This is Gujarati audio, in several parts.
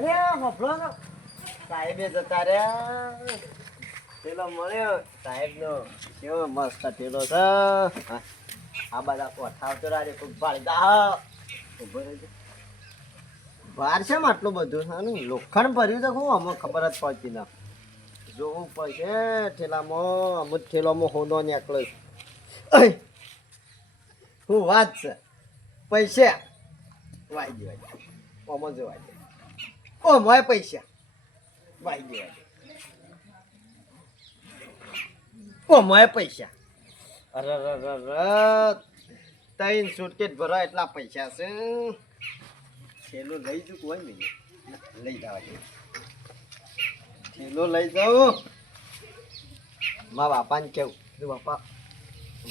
અરે હોભળો સાહેબે જતા રહ્યા. પેલો મળ્યો. સાહેબનો મસ્ત ટેલો છે. આ બધા કોઠાવતો રાડે ખૂબ ભાડી દા ઊભો ભાર છે આટલું બધું? આનું લોખંડ ભર્યું તો હું અમુક ખબર જ પડતી ના. જોવું પડશે ઠેલામાં અમુક ઠેલામાં હોનો નીકળે શું વાત છે? પૈસા? વાઈ દે વાઈ જ ઓમાં જો વાઈ દે? ઓ મોય પૈસા. ભાઈ દે ઓ મોય પૈસા. અરે અરે ત્રણ સુટકેટ ભરો એટલા પૈસા છે. છેલ્લો લઈ જુ કોઈ નહીં. લઈ જવા દે. થેલો લઈ જાઉં. મા બાપાને કેવું? બાપા,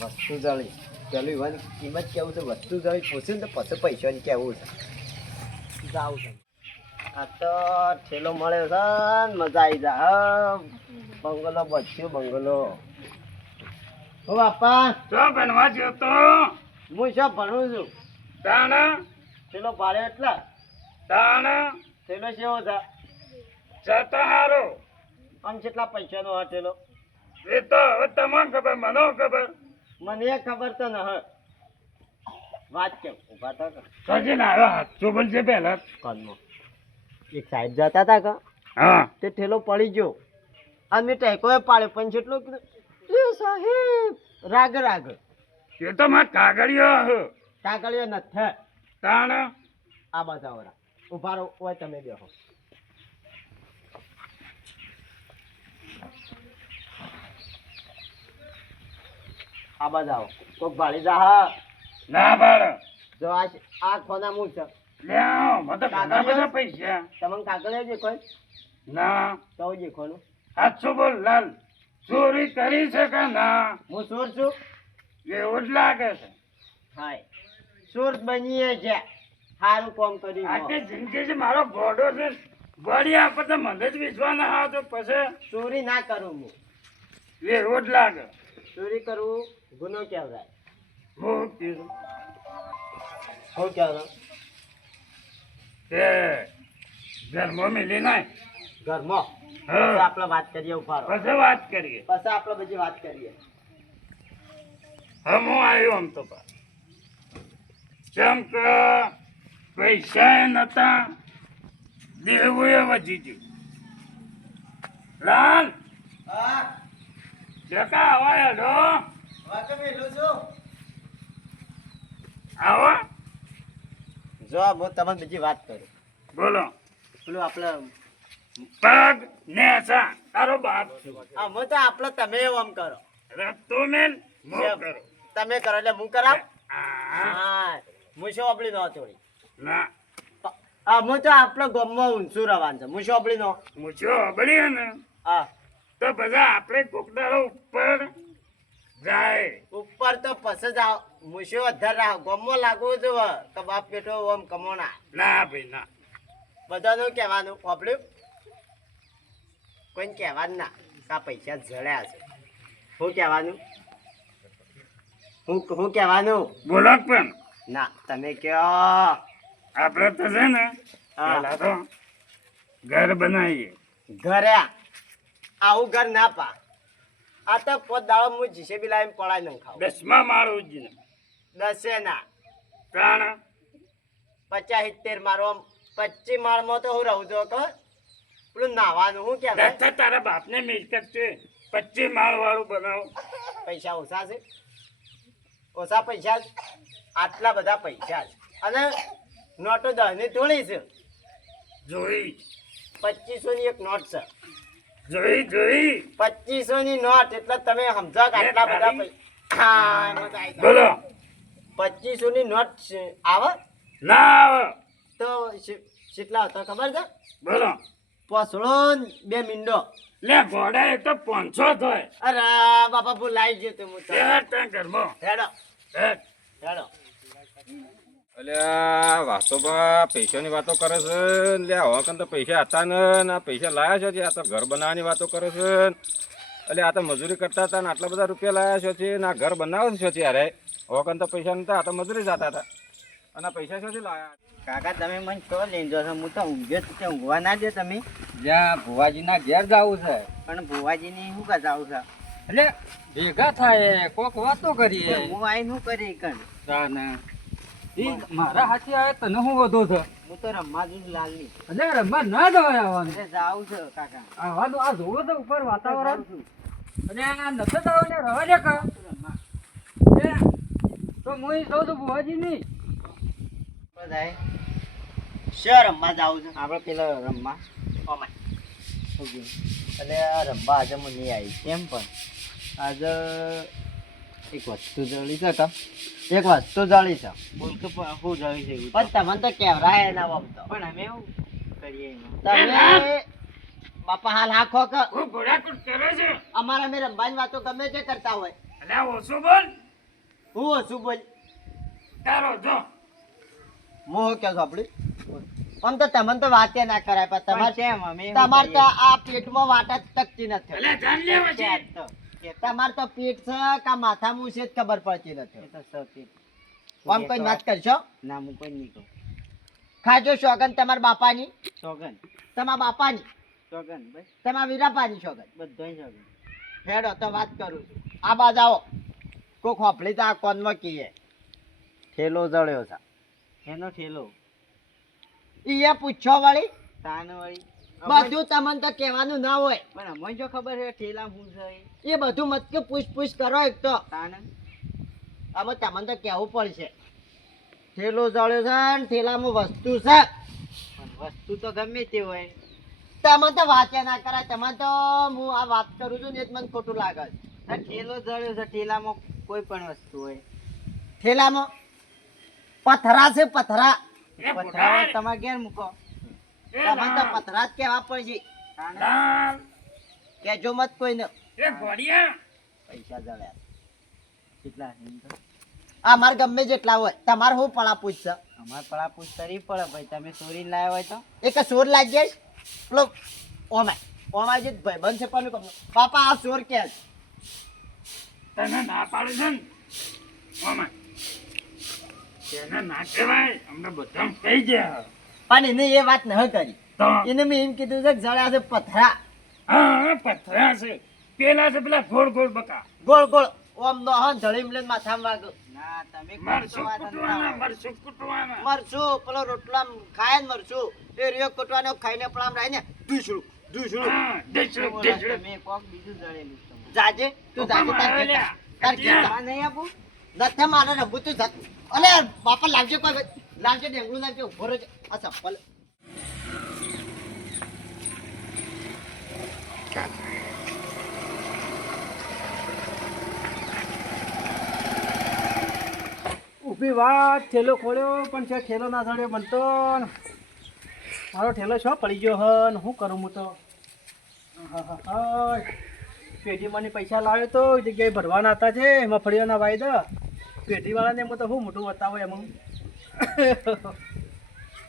વસ્તુ જળી. પેલું એવાની કિંમત કેવું છે? વસ્તુ જળી પૂછ્યું ને પછી પૈસાની કેવું છે? જાઉં છે. આ તો ઠેલો મળ્યો છે મજા આવી જા બંગલો બચ્યો બંગલો. ઓ બાપા. તો બનવા ગયો તો? હું શું ભણું છું? તાણ? ઠેલો ભાડે એટલા? તાણ? ઠેલો કેવો છે? જતા હારો. આમ કેટલા પૈસાનો હા ઠેલો? એ તો હવે તમને ખબર મને ખબર. મને એ ખબર તો ન હ. વાત કેમ? ઊભા થા સજી ના હાથ ચોબલ છે પહેલા. કાનમાં. એક સાહેબ જતા હતા કે? હા. તે ઠેલો પડી ગયો. અને મેં ટેકોએ પાડ્યો પણ જેટલું કીધું સાહેબ રાગ રાગ. એ તો મારે કાગળિયો કાગળિયો નથી તાણ? આ બધા ઓરા ઊભા રહો હોય તમે બેહો. આ બધા કોક ભાડી જા હા. ના ભાળ. જો આ આ ખોના મૂળ છે. ચોરી કરી છે કે ના? હું ચોર છું? એવું જ લાગે છે. હાય. ચોર બનીએ છે. સારું કામ કરી આખી જિંદગી છે મારો ગોડો છે. ગોળી આપે તો મને જ વિશ્વાસ ના આવે તો પછી ચોરી ના કરું હું. એવું જ લાગે. ચોરી કરવું ગુનો કહેવાય હું કહેવાય તે ઘરમાં મિલી નાય ઘરમાં? હા. પછી આપણે વાત કરીએ ઊભા પછી વાત કરીએ. પછી આપણે બધી વાત કરીએ. હમ હું આવ્યો આમ તો પા કેમ કે પૈસા નતા દેવું એ વધી ગયું. લાલ? હા. જકા આવા હેડો. આવો. જો હું તમને બીજી વાત કરું. બોલો. પેલું આપણે પગ નેસા તારો બાપ આ હું તો આપણે તમે એમ કરો. રસ્તો મેલ મો કરો. તમે કરો એટલે હું કરાવ? હા. હું. શોપડી નો થોડી ના. હા હું તો આપણે ગામમાં ઊંચું રહેવાનું છે. હું શોપડી નો? હું શું આપણી ને હા. તો બધા આપણે કોકડાળો ઉપર જાય. ઉપર તો પછી જ આવ. મુશો અધર રાહ ગમો લાગવું જોવે કે બાપ બેટો ઓમ કમોણા ના. ભાઈ ના. બધાનું કહેવાનું પબ્લિક કોઈને કહેવાનું ના. કે આ પૈસા જળ્યા છે. શું કહેવાનું? હું હું કહેવાનું? બોલો પણ. ના તમે કહો. આપણે તો છે ને પહેલા તો ઘર બનાવીએ. ઘરે આવું ઘર ના પા. આ તો પોત દાડો હું જીસેબી લાવીને પડાઈ ન ખાવ દસમા માળ ઉજીને દસે ના ત્રણ. પચાસ સિત્તેર મારો પચીસ માળમાં તો હું રહું છું તો પેલું નાવાનું હું કે દસ તારા બાપને મિલકત છે પચીસ માળ વાળું બનાવો. પૈસા ઓછા છે? ઓછા પૈસા આટલા બધા પૈસા છે અને નોટો દહની તોડી છે. જોઈ. પચીસો ની એક નોટ છે. જોઈ જોઈ. પચીસો ની નોટ એટલે તમે સમજો કે આટલા બધા. બોલો. પચીસો ની નોટ આવે. ના આવે. તો કેટલા હતા ખબર છે? બોલો. પસળો બે મીંડો. લે ઘોડા એ તો પાંચસો થાય અરે બાપા ભૂલાઈ ગયો તું હું ઘરમાં. હેડો. હેટ. હેડો. અલ્યા વાતો પૈસાની વાતો કરે છે લે હવે કન તો પૈસા હતા ને ને આ પૈસા લાયા છે આ તો ઘર બનાવવાની વાતો કરે છે એટલે આ તો મજૂરી કરતા હતા ને આટલા બધા રૂપિયા લાયા છે ને ઘર બનાવે છે ત્યારે હવે કન તો પૈસા નતા આ તો મજૂરી જતા હતા. અને પૈસા ક્યાંથી લાયા? કાકા તમે મને તો લઈને જો હું તો ઊંઘ્યો ત્યાં ઊંઘવા ના દે તમે. જ્યાં ભુવાજીના ઘેર જવું છે. પણ ભુવાજીની શું કા જવું છે? એટલે ભેગા થાય કોક વાતો કરીએ. હું આઈ શું કરી કણ? તાને. ઈ મારા હાથી આવે તને હું વધો છે? હું તો રમવા જઉં છું લાલની. એટલે રમવા ના જવાય આવવાનું. જાઉં છે કાકા. આવવાનું આ જોવો તો ઉપર વાતાવરણ. છું. અને આ નથી જવાનું ને રવા દે કા? તો હું ઈ કહું છું ભુવાજીની. બધાય. શેર રમવા જાવું છે? આપણે પેલા રમવા. Oh my okay. એટલે આ રમવા આજે હું નહીં આવી. કેમ પણ? આજે એક વસ્તુ જળી છે એક વસ્તુ જળી છે. બોલ હું છે પણ તમને તો કેવરાય ના વમતો પણ અમે એવું કરીએ તમે બાપા હાલ હાખો કે. હું ઘોડાકૂટ કરે છે. અમારા અમે રમવાની વાતો ગમે તે કરતા હોય. અલે ઓછું બોલ. હું ઓછું બોલ. તારો જો. મોહ કે સાંભળી આમ તો તમને તો વાતે ના કરાય પણ તમારે તમારે તો આ પેટમાં વાટા જ ટકતી નથી. એટલે જાન લેવા છે તમારે તો પેટ છે કા માથા મુશે જ ખબર પડતી નથી. આમ કોઈ વાત કરશો? ના હું કોઈ નહીં કહું. ખાજો શોગન તમારા બાપાની? શોગન. તમારા બાપાની? સોગન તમારા વીરાપાની શોગન? બધા શોગન. હેડો તો વાત કરું છું. આ બાજ આવો. કોક હોફળી તો આ કોનમાં કીએ. ઠેલો જળ્યો છે એનો ઠેલો? ઈએ પૂછો વળી. તાન વળી? બધું તમને તો કહેવાનું ના હોય. પણ અમને જો ખબર છે ઠેલા હું છે એ? બધું મત કે પૂછ પૂછ કરો એક તો. અમે તમને તો કહેવું પડશે. ઠેલો જળ્યો છે ને ઠેલામાં વસ્તુ છે. વસ્તુ તો ગમે તે હોય. તમે તો વાંચ્યા ના કરાય. તમે તો હું આ વાત કરું છું ને એ જ મને ખોટું લાગે છે. ઠેલો જળ્યો છે ઠેલામાં કોઈ પણ વસ્તુ હોય. ઠેલામાં? પથરા છે પથરા. પથરા. તમારે ઘેર મૂકો. તમને તો લાલ, પથરા જ કહેવા પડશે? કેજો મત કોઈને. એ ઘોડિયા પૈસા જળ્યા કેટલા આ મારે ગમે જેટલા હોય તમારે શું પડા પૂછશે? અમારે પડા પૂછ કરવી પડે ભાઈ તમે ચોરી લાવ્યા હોય તો? એક ચોર લાગી જાય? પેલો ઓમાય ઓમાય જે ભાઈ બંધ છે પણ કહું, બાપા આ ચોર કે તને ના પાડે છે ને? ઓમાં. તેને ના કહેવાય. અમને બધા કહી ગયા પણ એને એ વાત ન કરી. એને મેં એમ કીધું છે કે જળ્યા છે પથરા. હા પથરા છે. પેલા છે પેલા ગોળ ગોળ બકા. ગોળ ગોળ. ઓમ નો હન ધડી મળે માથામાં વાગો. ના તમે કૂટવાના મરસું કૂટવાના. મરચું પેલો રોટલા ખાય ને મરચું. એ રિયો કુટવાનો ખાઈને પડામ રાય ને દૂસરું દૂસરું કોક બીજું જળેલું જાજે તું જાજે તાર કે. તાર ઘેર નહીં આપું? નથી મારે રબુ તું જત. અલે બાપા લાવજે કોઈ લાવજે ડેંગળું લાવજે ઊભો રહેજે આ ચપ્પલ ઊભી વાત, ઠેલો ખોલ્યો પણ છે ઠેલો ના થયો બનતો. મારો ઠેલો છો, પડી ગયો હન શું કરું હું તો. પેઢીમાંની પૈસા લાવ્યો તો જગ્યાએ ભરવાના હતા છે એમાં ફળીઓના વાયદા. પેઢીવાળાને એમાં તો શું મોટું બતાવો એમાં?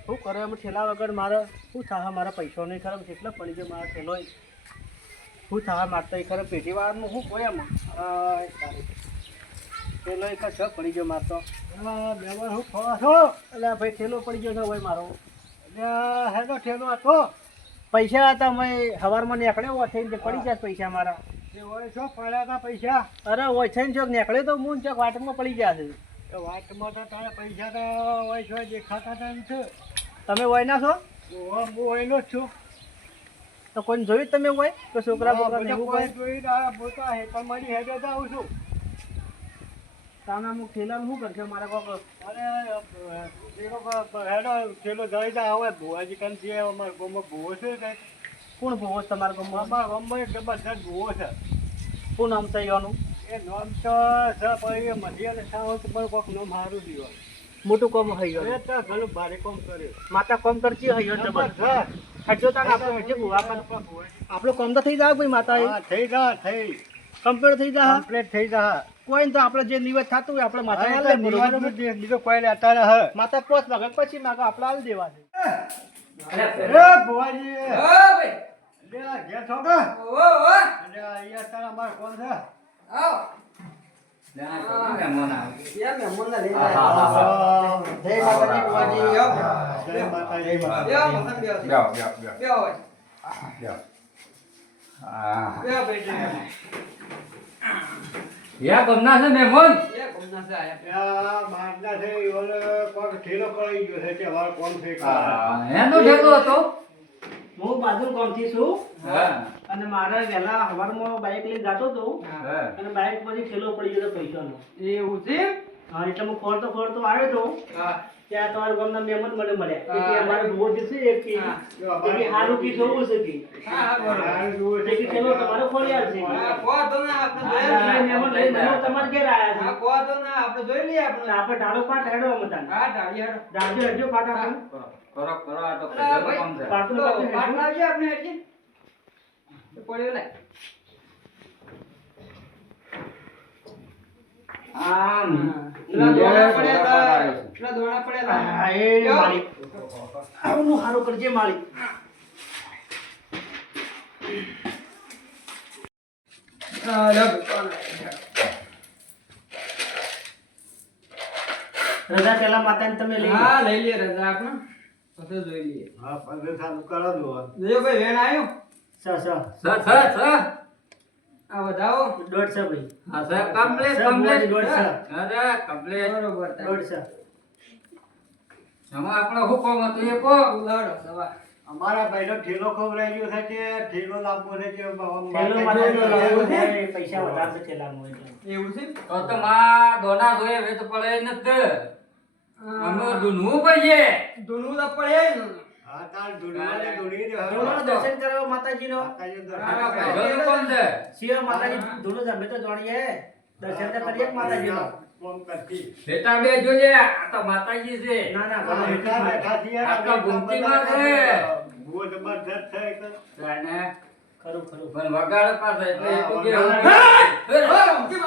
શું કરે એમ ઠેલા વગર મારે શું થાય? મારા પૈસા નહીં ખરાબ કેટલા પડી ગયો મારા ઠેલો શું થાય? મારતા એ પેઢી પેઢીવાળાનું શું કોઈ એમ? થેલો એક છ છે પડી ગયો મારતો બેવર હું ખવા છો એટલે ભાઈ થેલો પડી ગયો છે ભાઈ મારો. એટલે હેલો ઠેલો હતો પૈસા હતા મેં હવારમાં નીકળ્યો થઈને પડી જાય પૈસા મારા. હોય છો, પડ્યા હતા પૈસા. અરે હોય થઈને ચોક નીકળ્યો તો મૂન ચોક વાટમાં પડી ગયા છે. તો તારા પૈસા તો હોય છો દેખાતા હતા એમ છે. તમે હોય છો? હું હોયનો જ છું. તો કોઈને જોયું તમે હોય? તો છોકરા બોકરા ને એવું કોઈ જોઈ બોલતા હે પણ મારી હેડે જ આવું છું. તાના મુખ થેલા શું કરશે મારા કોક? અરે હેડો થેલો જઈ જાય હવે ભુવાજી કાન છે અમારા ગામમાં ભુવો છે કોણ ભુવો છે તમારા ગામમાં? અમારા ગામમાં એક જબરદસ્ત ભુવો છે. શું નામ થઈ એનું એ નામ તો છે પણ એ મધી તો પણ કોક નામ સારું દીવા મોટું કામ હૈયો ગયું. એ તો ઘણું ભારે કામ કર્યું. માતા કામ કરતી હૈયો જબરદસ્ત હજો તાને આપણે હજુ ભુવા પણ. આપણું કામ તો થઈ જાય ભાઈ માતા થઈ જા થઈ. કમ્પ્લીટ થઈ જા. કમ્પ્લીટ થઈ જા. કોઈ તો આપણે જે નિવેદ થતું હોય આપણે માતા હાલ દે બીજો કોઈ અત્યારે રહે માતા પોત લાગે પછી માગો આપણે આવી દેવા છે. એ ભુવાજી. લે આ ઘેર છો કે? લે અહીંયા તારા માર કોણ છે? યા મહેમાનને લઈને હા, હા, આવ્યા. હા, જય માતાજી બુવાજી. હા, આવો. જય માતાજી બેહો, મકાન બેહો. બેહો, બેહો, બેહો. બેહો હવે. બેહો. હા. બેહો બેઠી. યા ગમના છે મહેમાન એ ગમના છે આયા. ત્યાં બારના છે ઈવોને કોક ઠેલો પડી ગયો છે કે વાર કોણ છે હા, એનો ઠેકો હતો હું બાજુ કોમથી છું હા અને મારે વહેલા સવારમાં બાઇક લઈને જતો હતો. હા. અને બાઇક પછી ઠેલો પડી ગયો પૈસાનો. એવું છે? હા એટલે હું ફરતો ફરતો આવ્યો હતો હા. ત્યાં તમારા ગામના મહેમાન મને મળ્યા. કે અમારે ભૂવો જે છે એક. કે કે હારું કી જોવું છે કે હા હા કે ચલો તમારો ફોન યાર છે. હા, કો તો ના, આપણે જોઈ. મહેમાન લઈને મને તમારે ઘેર હા, આવ્યા કહો તો ના, આપણે જોઈ લઈએ આપણે. આપણે ઢાળો પાટ હેડો અમે તાને હા, ઢાળી હેડો. ડાળજો હેડજો પાટ આપણે. કરો કરો આ તો છે. તો પાટ હેડજો. આપણે હેડજે. પડ્યો લે. આમ પેલા દોણા હતા. પેલા દોણા પડ્યા હતા. હા, એ. માલિક આવનું હારું કરજે લે ભાઈ. રજા પેલા માતાને તમે લઈ હા લઈ લઈએ રજા આપણે પછી જોઈ લઈએ હા પંદર સાલ કરો દો જોયો ભાઈ વેણ આવ્યો આ વધાવો. દોઢ સ ભાઈ. હા સર કમ્પ્લીટ કમ્પ્લીટ દોઢ સ. અરે કમ્પ્લીટ બરોબર દોઢ સ. એમાં આપણો હુકમ હતો? એ કો ઉલાડો સવા અમારા ભાઈનો ઠેલો ખવડાઈ ગયો છે કે ઠેલો લાવવો છે કે ઠેલો છે. પૈસા વધારે છે ઠેલામાં એવું છે? તો તો માં દોના જોઈએ વેત પડે નથી. અમે દુનવું પડે ધૂણું તો પડે. હા તાર દુનિયાને દોડી દે ધૂળો દર્શન કરો. માતાજીનો. ધોનું કોણ છે? શિવ માતાજી ધૂળો જમે તો જાણીએ દર્શન તો કરીએ માતાજીનો. બેટા બે જોજે આ તો માતાજી છે. ના ના ઘણો આટલા ભૂમતીમાં છે. ખરું અને ખરું પણ વગાડ પાસે એટલે એ કે હા, હું- હો, ઊંઘી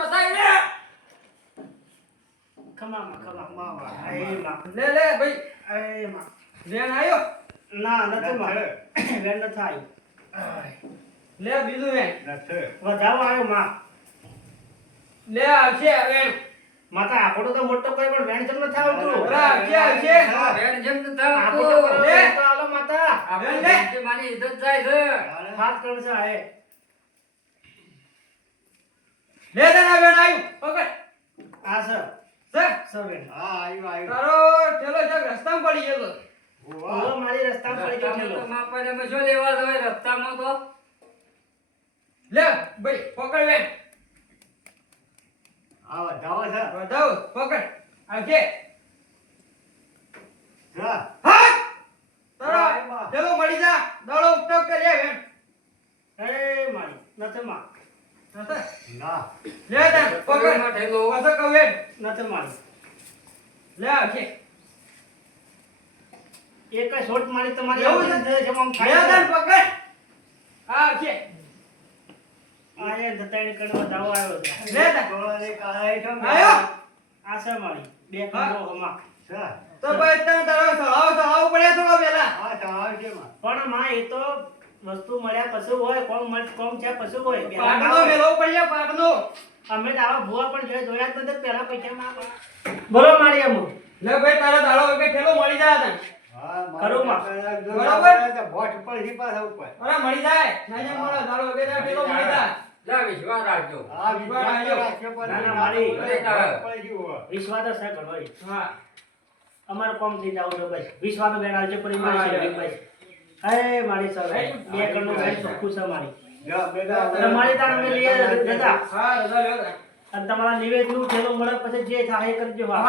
ખમા ખમા માં માં એ માં લે લે ભાઈ. એ માં વેણ આવ્યો ના નથી માં વેન ન થાય. લે બીજું વેણ વધાવો આવ્યો માં. લે આવશે હવે માતા આકોડો તો મોટો કોઈ પણ વેણ જમ ન થાય આવતું આવશે આવશે. બેન જમ ન થાય આકોડો લે. આલો માતા. આપણે લે. ભૂમતી માની ઇજ્જત જાય છે. હાથ કર છે આએ લે તને વેણ આવ્યું પકડ. આ સર. સર. સર વેણ તારો ચલો જગ રસ્તામાં પડી ગયો ઓલો મારી રસ્તા પર રસ્તામાં ઠેલો. તો માપાને અમે શું લેવા જવાય રસ્તામાં તો. લે ભાઈ પકડ લે આ વધાવો છે. વધાવ પકડ. આવશે હા. હા? તારો ઠેલો મળી જા. દાડો ઉપયોગ કરીએ વેણ એ મારી. નથી માં? ના. લે તને પકડ. માં ઠેલો. પાછો કહું વેણ નથી મારી. લે આવશે એક શોટ મારી તમારી એવું છે? છે, જેમ આમ લે પકડ. તને છે. આયે દતાઈ કડવા વધાવો આવ્યો છે. લે તને આવ્યો આયો. છે મારી. બે હા. કમરો હમા તો ભાઈ તને તારો સળાવ સળાવ પડે થોડો પેલા પણ માં એ તો વસ્તુ મળ્યા પછી હોય કોમ મળ કોમ છે પછી હોય. ના મેલો પડ્યા પાટનો અમે તો આવા ભૂવા પણ જોયા જોયા તો પહેલા પૈસા માં બોલો મારી અમો. લે ભાઈ તારા દાડો વગર ઠેલો મળી જાય તને. ખરું માં. અરે મળી જાય. ના ના મળે દાડો વગર તારા ઠેલો મળી જાય. જા વિશ્વાસ રાખજો. ના, ના, મારી વિશ્વાસ છે ઘણો હા. અમારે કોમ થઈ જાવ તો બસ. વિશ્વાસ બેન આવજે પરી છે બસ. હે મારી સર બે કણનું ભાઈ ચોખ્ખું છે મારી મારી તાણ અમે લઈએ જતા હા રજા લ્યો તાર. અને તમારા નિવેદનું ઠેલો મળે પછી જે થાય એ કરજો હા.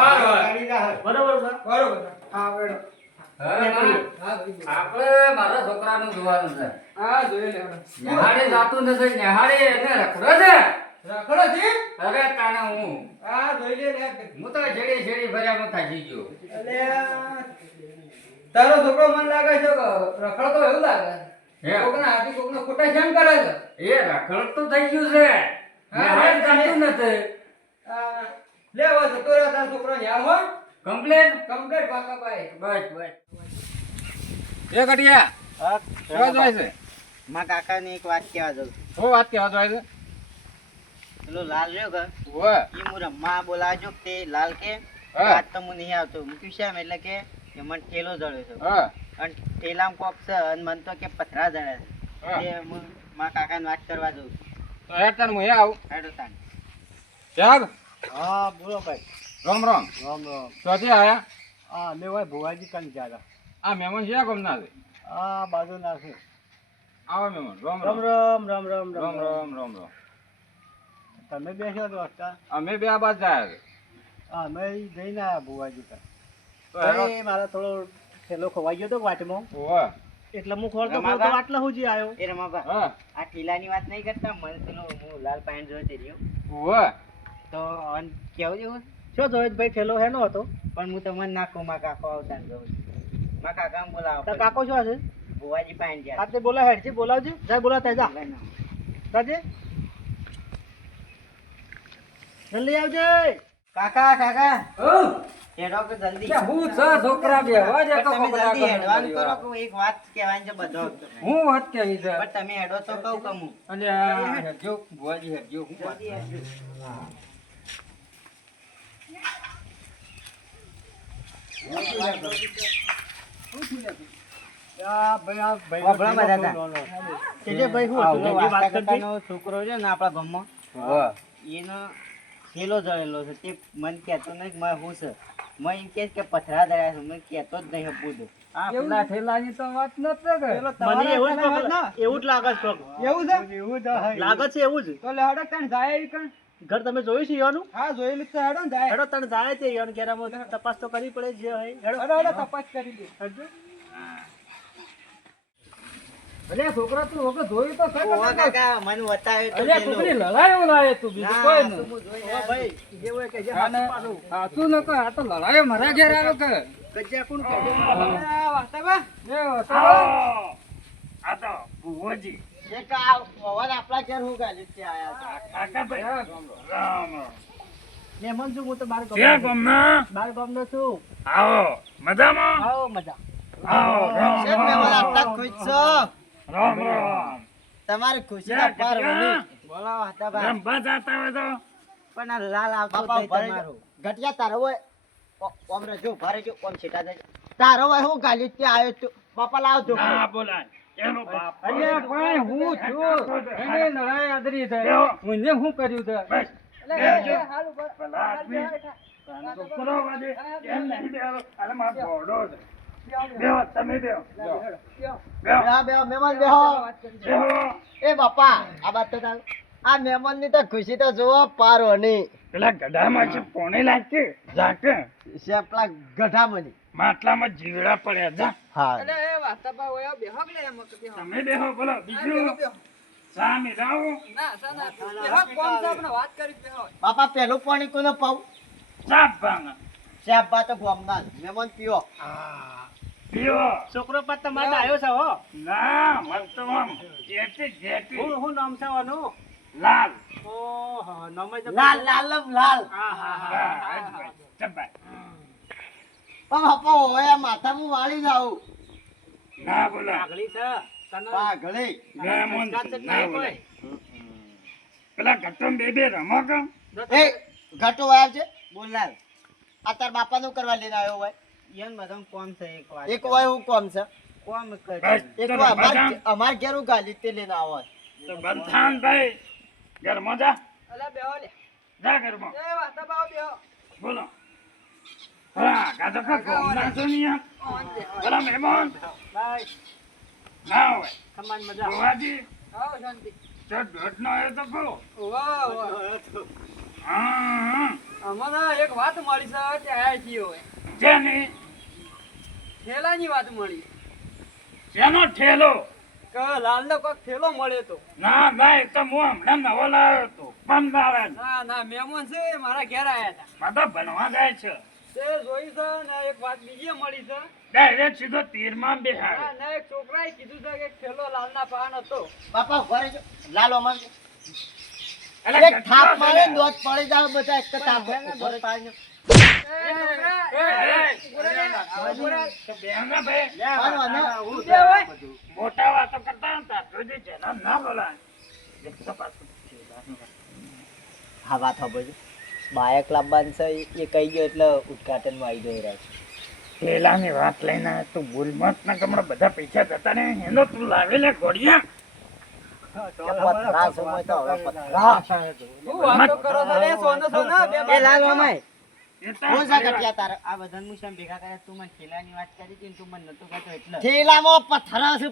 હા બરોબર બરોબર હા ભાઈ. આપણે મારા છોકરાનું જોવાનું છે. હા જોઈ લે હવે. જાતું નથી નેહાડે એને રખડો છે. રાખડો છે? અરે તાને હું? હા જોઈ લે લે હું તો છેડી છેડી ભર્યામાં થાકી ગયો. અલે તારો છોકરો મને લાગે છે કે રખડતો એવું લાગે? કોકના હાથી કોકનો ખોટા શેમ કરે છે? એ રખડ તો થઈ ગયું છે. જાતું નથી. લેવા જતો રહ્યો તારો છોકરો ન્યા કમ્પ્લેન? પાકા ભાઈ બસ બસ. એ કટિયા શું જાય છે? માં કાકાને એક વાત કહેવા જાઉં શું વાત કહેવા જાય છે? પેલો લાલ રહ્યો કે ઓ એ મુરા માં બોલાજો તે લાલ કે? વાત તો મને નહીં આવતો. હું કીધું એટલે કે કે મને ઠેલો જળ્યો છે. હા. અને ઠેલામ કોક છે અને મને તો કે પથરા જળે છે. એ હું મારા કાકાને વાત કરવા જઉં છું. તો હેડ તાન હું આવું. હેડો તાન. સાહેબ હા બોલો ભાઈ. રામ રામ. રામ રામ. ચોથી આયા? હા અમે ભાઈ ભુવાજી કંઈ જાગા આ મહેમાન છે ગમના છે આ બાજુ નાખે આવો મહેમાન. રામ રામ. રામ રામ રામ રામ રામ રામ રામ. તમે બે તો હતા અમે બે આ બાદ જાય છે. હા અમે જઈને આવ્યા ભુવાજી તો. એ મારા થોડો થેલો ખોવાઈ ગયો હતો વાટમાં. ઓવા એટલે હું ખોરતો ખોરતો આટલા સુધી આવ્યો એ રમાબા હા. આ ઠીલાની વાત નહીં કરતા મને પેલો હું લાલ પાયણ જોઈ રહ્યો. ઓવા તો અન કેવું જેવું શું જોવેશભાઈ ઠેલો હેનો હતો. પણ હું તમને નાખો માં કાકો આવતા જોઉં માં કાકા બોલાવો. તો કાકો શું છે ભુવાજી પાંડ્યા આપણે બોલા હેડજે બોલાવજે. જાય બોલાતા જા. સાજે જલ્દી આવજે. કાકા કાકા. હેડો કે જલ્દી. હું છ છોકરા બે? વાજે તો તમે જલ્દી હેડવાનું કરો કે એક વાત કહેવાની છે બધો હું વાત કહેવી છે? પણ તમે હેડો તો કહું કમું અને જો ભુવાજી હેડજો હું વાત છોકરો છે ને આપડા ગામમાં એનો ખેલો છે તે મને કેતો નહીં મેં હું છે મેં એમ કે પથરા દર્યા છે મેં કેતો જ નહીં પૂછો એવું જ લાગે છે. એવું જ લાગે છે એવું જ. તો લેવડો કણ જાય ઘર તમે જોયું છે યોનું હા જોયેલું તો હેડો જાય. હેડો તને જાય છે યોન કેરા મો તપાસ તો કરવી પડે છે હેડો. હેડો હેડો તપાસ કરી દે. હેડજો. અરે છોકરા તું વખત જોયું તો ખરું કાકા મને બતાવ્યો તો અરે છોકરી લડાયો લાવે તું બીજું કોઈ ના, ઓ ભાઈ જે હોય કે જે હાથું પાડું. સાચું ન આ તો લડાયો મારા ઘેર આવ્યો કે. કજિયા કોણ કરે? આ એ વાસ્તવમાં? આ તો ભુવોજી. પણ લાલ આવતો તમારો. ઘટિયા તારો હોય. ઓમ રજો ભરે જો કોમ છીટા જાય તારો હોય હું ગાલી ત્યાં આવ્યો છું. બાપા લાવજો. બોલાય. એનો બાપ અરે ભાઈ હું છું. એને લડાઈ આદરી શું કર્યું છે? બસ. હાલ ઉપર. છોકરો વાદે. એમ મહેમાનની તો ખુશી તો જોવો પારો ની પેલા ગઢામાં છે લાગશે ગઢામાં માટલામાં જીવડા પડ્યા જા હા. તમે બેહો બોલો બીજું? સામે જાઓ બાપા પેલું પાણી કોને પાઉ સાપ ભાંગા. શ્યાપ બા તો ગોમના મેમન પીઓ. પીઓ. છોકરો પર તમારે આવ્યો છે હો. ના મન તો આમ જેટી જેટી હું હું નામ છે આનું? લાલ. ઓહો નામ જ લાલ લાલ લાલ. હા હા હા. હા, ભાઈ. ચબાય. પણ બાપા હોય માથામાં વાળી જાઉં. ના બોલો. પાઘડી છે. પાઘડી? ના મન સંસ્કાર છે ના નહીં બોલો. કોઈ. પેલા ગટમ બે બે રમો કે? એ ઘટો આવ્યો છે? બોલ આ તાર બાપા નું કરવા લઈને આવ્યો હોય. યન બધા કોમ છે એક વાર એક હોય હું કોમ છે? કોમ એક વાર અમાર અમાર ઘેર હું ગાલી તે લઈને આવો તો બંધાન ભાઈ ઘરમાં જા. જા ઘરમાં. બોલો. હા ભાઈ આવ્યો એક વાત મળી છે કે થેલાની વાત મળી જેનો થેલો મળ્યો તો ના પંદર ના ના મહેમાન છે, મારા ઘેર આયા હતા. બધા ભણવા જાય છે. તે જોયું છે ને એક વાત બીજી મળી છે. ડાયરેક્ટ સીધો તીરમાં બેહાડ. ના એક છોકરાએ કીધું છે કે થેલો લાલના પાન હતો. બાપા લાલો થાપ મારે દોત પડી જાવ બધા એક થાપ મોટા વાતો કરતા હતા જોજે જેના ના બોલાય એક તો પાછું. હા વાત બાયક લાવવાનું છે એ કહી ગયો એટલે ઉદઘાટનમાં આવી ગયો રહ્યો પેલાની વાત લઈને તું ભૂલ મત ના કમળો બધા પૈસા જતા ને એનો તું લાવેલે ગોળિયા. પથરા સમય તો હવે પથરા એ લાલ મામાય એ તો કોણ સા કટિયા તારે આ બધાને હું ભેગા કર્યા? તું ખેલાની વાત કરી તું મને નતો કહેતો એટલે. થેલામાં પથરા છે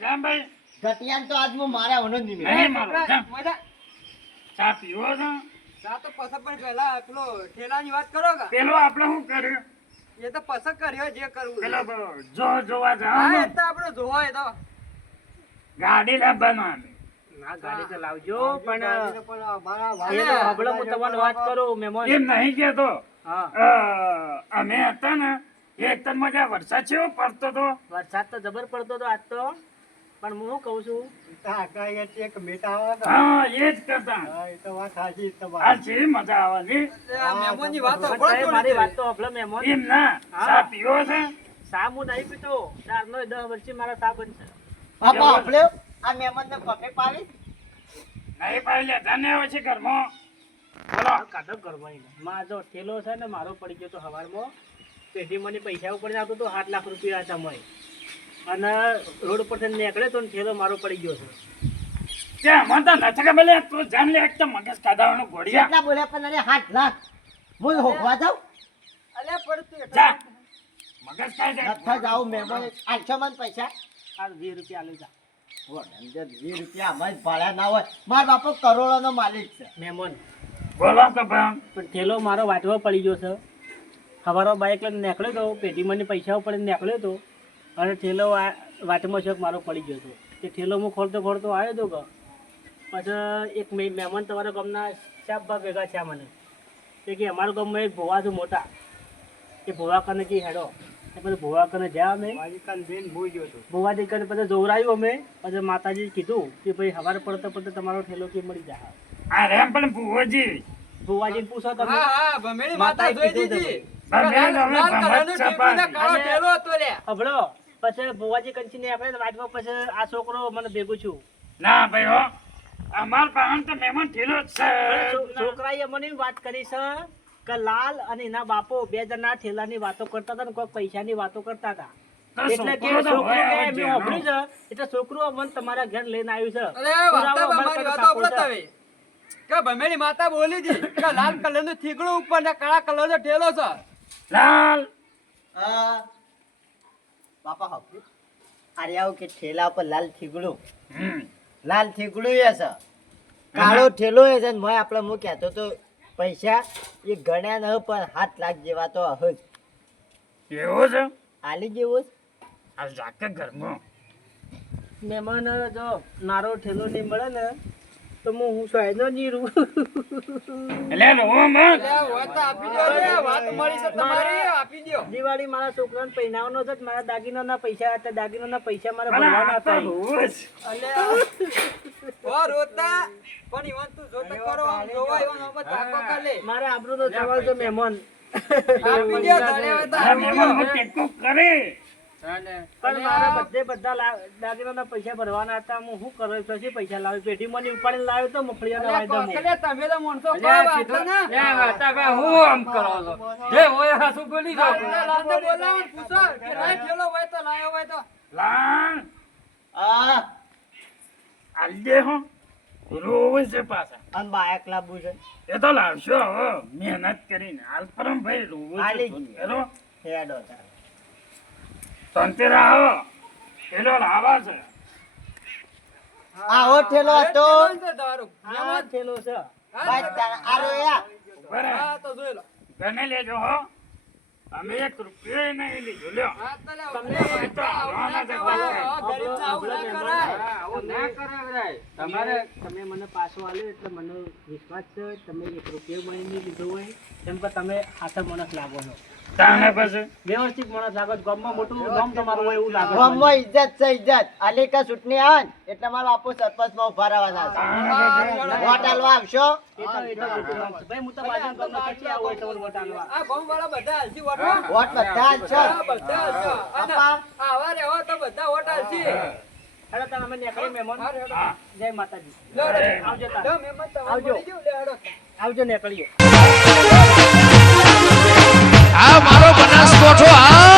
ભાઈ. ઘટિયાને તો આજ હું મારે આવવાનો જ નહીં. નહીં મારો ચા પીવો છો? ચા તો પસંદ પણ પહેલા પેલો ઠેલાની વાત કરો કે? પેલો આપણે શું કર્યો? એ તો પસંદ કર્યો જે કરવું પેલો જો જોવા હા એ તો આપણે જોવા એ તો. ગાડી લાવવાનો અમે ના ગાડી તો લાવજો પણ મારા એ તો હું તમને વાત કરું મહેમાન. એમ નહીં કેતો હા. અમે હતા ને એક તન મજા વરસાદ છે પડતો તો. વરસાદ તો જબર પડતો હતો આજ તો. પણ હું શું કહું છું હા એ જ કરતા. એ તો વાત સાચી જ આ. છે મજા આવવાની. વાતો મારી વાત તો એમ ના હા. પીવો છે? સા હું નહીં પીતો. ચારનો દસ વર્ષથી મારા સા બનશે બાપા આપણે આ મહેમાનને પગે પાડી? નહીં પાડી લે જાને આવે છે ઘરમાં. બોલો કાઢો કરવા માં જો ઠેલો છે ને મારો પડી ગયો તો હવારમાં. પેઢી મને પૈસા ઉપર આવતો તો આઠ લાખ રૂપિયા હતા મય. અને રોડ પરથી નીકળે તો ને ઠેલો મારો પડી ગયો છે. ત્યાં મને તો નથી ખબર લે તું જાન લે એક મગજ કાઢાવાનું ઘોડિયા કેટલા બોલ્યા પણ અરે હાથ લાખ. હું હોખવા જાઉં? અલ્યા પડતું. જા. મગજ કાઢે નથી જાઉં મને પૈસા. આ વીસ રૂપિયા આલે જા. વીસ રૂપિયા અમારે ભાડા ના હોય. મારા બાપો કરોડોનો માલિક છે. મહેમાન બોલો તો ભાઈ. પણ થેલો મારો વાટવા પડી ગયો છે. સવારો બાઇક લઈને નીકળ્યો તો પેઢી મને પૈસા ઉપર નીકળ્યો તો. અને થેલો આ વાટમાં શોખ મારો પડી ગયો હતો. તે થેલો હું ખોલતો ખોલતો આવ્યો હતો કે પછી એક મે- મહેમાન તમારા ગામના શાકભા ભેગા થયા મને. તે કે અમારા ગામમાં એક ભોવા છે મોટા. એ ભોવા કને કે હેડો. એ પછી ભોવા કને જ્યાં અમે ભોવાજી કને પછી જોવરાયું અમે. પછી માતાજી કીધું કે ભાઈ સવારે પડતો પડતો તમારો થેલો કે મળી જાય. અરે રેમ પણ ભુવાજી. ભુવાજી પૂછો તમે. હા હા ભમેણી માતા જોઈ દીધી. ભમેણી અમે ભમત કલરનું કાળો અને- હતો લે હભળો પછી ભુવાજી કંચી ને આપણે વાટવા પછી આ છોકરો મને ભેગું છું. ના ભાઈ હો અમાર પાસે તો મહેમાન ઠેલો જ છે. છોકરાએ મને વાત કરી છે કે લાલ અને એના બાપો બે જણા ઠેલાની વાતો કરતા હતા ને કોઈ પૈસાની વાતો કરતા હતા. એટલે કે છોકરો કે એમ. છે? એટલે છોકરો મને તમારા ઘર લઈને આવ્યું છે. અરે વાતા પુરાવો વાતો પાસે તમે. કે ભમેલી માતા બોલી હતી કે લાલ કલરનું થીગડું ઉપર ને કાળા કલરનો ઠેલો છે. લાલ. હા. બાપા હપુ અરે આવું કે ઠેલા પર લાલ હમ. લાલ થીગડું એ છે. કાળો ઠેલો એ છે ને મેં આપણે મૂક્યા તો તો પૈસા એ ગણ્યા ન પણ હાથ લાખ જેવા તો હજ એવો છે? આલી જેવો. આ જાકે ઘરમાં. મહેમાન જો નારો ઠેલો નહીં મળે ને તો હું હું સોયનો નહીં રૂ એટલે લો મત અલ્યા, હોય તો આપી દ્યો વાત મળી છે તમારી આપી દ્યો. દિવાળી મારા છોકરાને પહેરાવવાનો છે તો મારા દાગીનાના પૈસા હતા દાગીનાના પૈસા મારે ભરવાના હતા રોજ ઓ રોતા. પણ ઈવન તું જોતો કરો જોવા ઈવન આમાં તાકો કાલે. મારે આબરૂનો સવાલ છે મહેમાન. આપી દો આ આપી મહેમાન ટેકો કરે. પણ મારે બધે બધા લા- પૈસા ભરવાના હતા. હું શું કરું? પછી પૈસા લાવ્યો? પેઢી મને ઉપાડીને લાવ્યો તો વાયદા કોકલે તમે તો માણસો કોઈ વાત ના. લાલને- લાલને બોલાવો પૂછો. કે લાય ઠેલો હોય તો લાયો હોય તો. લાલ હા. આલજે હો. રોવે છે પાછા. અને બાયક લાવવું છે. એ તો લાવશો મહેનત કરીને. આલ પરમ ભાઈ રોવે છે હેડો તારે. પેલો લાવા છે. ઠેલો તો. આ. છે તો જોઈ લો. લેજો હો. અમે એક રૂપિયો નહીં લીધો લ્યો. તમારે તમે મને પાછો આલ્યો એટલે મને વિશ્વાસ છે. તમે એક રૂપિયો મળી લીધો હોય કેમ કે તમે હાથે માણસ લાગો છો તાને પછી? વ્યવસ્થિત માણસ લાગો ગામમાં મોટું ગામ તમારું હોય એવું લાગે. ગામમાં ઇજ્જત છે ઇજ્જત એટલે મારા ઊભા રહેવાના વોટ આલવા આવશો એ તો એ તો મોટી વાત છે. ભાઈ હું તો બાજુ ગામમાં પછી આવું હોય તમારે વોટ આલવા. વોટ બધા હેડો અમે નીકળીએ મહેમાન. જય માતાજી. આવજો. આવજો. આવજો નીકળીએ. આ મારો બનાસકોઠો આ